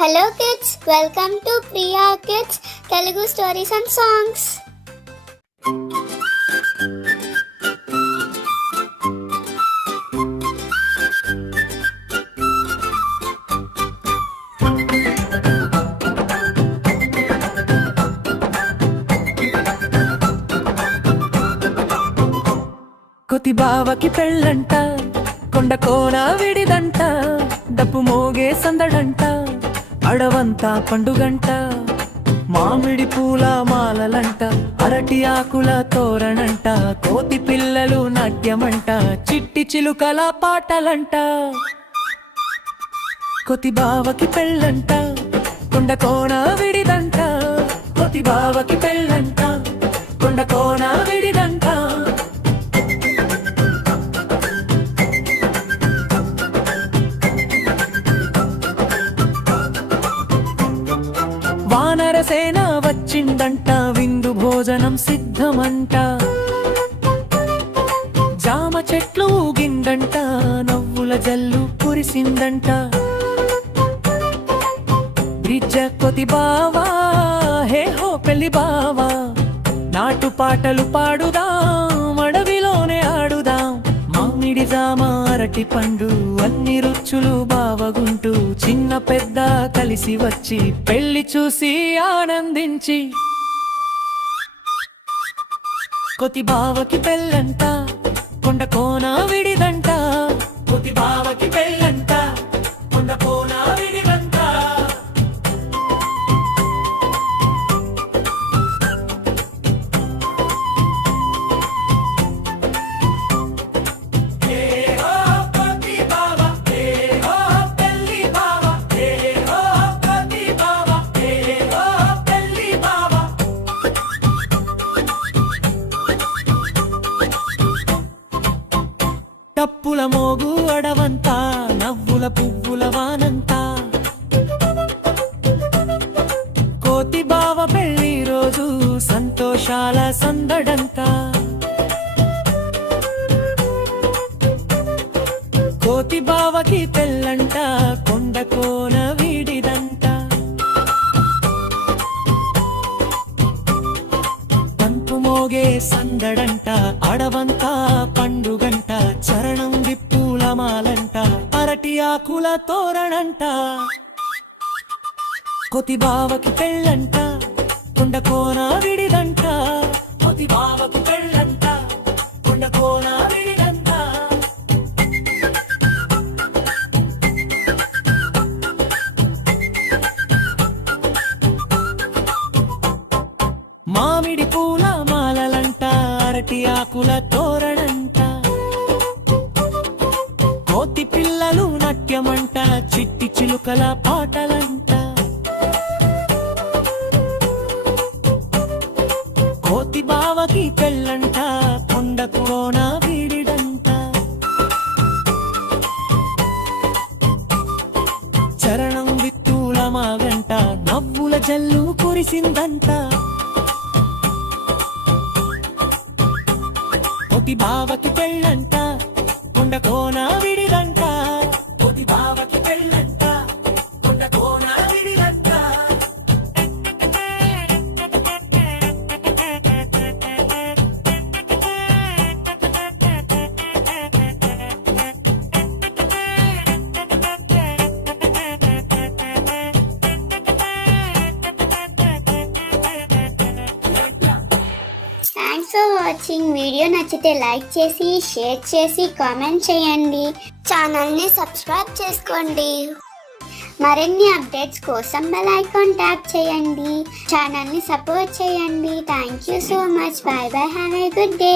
Hello kids, welcome to Priya Kids Telugu Stories and Songs. కొతి బావకి పెళ్ళంట, కొండ కోన విడిదంట, డప్పు మోగే సందడంట, అడవంతా పండుగంట. మామిడి పూల మాలలంట, అరటి ఆకుల తోరణంట, కోతి పిల్లలు నాట్యమంట, చిట్టి చిలుకల పాటలంట. కొతి బావకి పెళ్ళంట, కొండ కోన విడిదంట, కొతి బావకి పెళ్ళంట, కొండ కోన విడిదంట. వానరసేన వచ్చిందంట, విందు భోజనం సిద్ధమంట, జామ చెట్లు ఊగిందంట, నవ్వుల జల్లు కురిసిందంట. బ్రిడ్జ కొతి బావా, హే హో పెళ్లి బావా, నాటు పాటలు పాడుదాం, అడవిలోనే ఆడుదాం. మామిడి జామ అరటి పండు అన్ని రుచులు బావగుంటూ, చిన్న పెద్ద కలిసి వచ్చి పెళ్లి చూసి ఆనందించి. కొతి బావకి పెళ్ళంట, కొండ కోన విడిదంట, కొతి బావకి పెళ్ళంట, కొండ కోన విడిదంట. టప్పుల మోగు అడవంతా, నవ్వుల పువ్వుల వానంతా, కోతి బావ పెళ్లి రోజు సంతోషాల సందడంతా. కోతి బావకి పెళ్ళంట, కొండ కోన వీడిదంట, పంపు మోగే సందడంట, అడవంతా పండుగంట, చరణం విప్పుల మాలంట, అరటి ఆకుల తోరణంట. కొతి బావకి పెళ్ళంట, కొండ కోన విడిదంట, కొతి బావకి పెళ్ళంట, కొండ కోన విడిదంట. మామిడి పూల మాలలంట, అరటి ఆకుల తోరణంట, కోతి పిల్లలు నాట్యమంట, చిట్టి చిలుకల పాటలంట. కోతి బావకి పెళ్ళంట, కొండ కోన వీడిదంట, చరణం విత్తుల మాగంట, నవ్వుల జల్లు కురిసిందంట. కొతి బావకి పెళ్ళంట, కొండ కోన విడిదంట, కొతి బావకి పెళ్ళంట, కొండ కోన విడిదంట. Thanks for watching. వీడియో నచ్చితే లైక్ చేసి, షేర్ చేసి, కామెంట్ చేయండి. ఛానల్ని సబ్స్క్రైబ్ చేసుకోండి. మరిన్ని అప్డేట్స్ కోసం బెల్ ఐకాన్ ట్యాప్ చేయండి. ఛానల్ని సపోర్ట్ చేయండి. Thank you so much. Bye bye. Have a good day.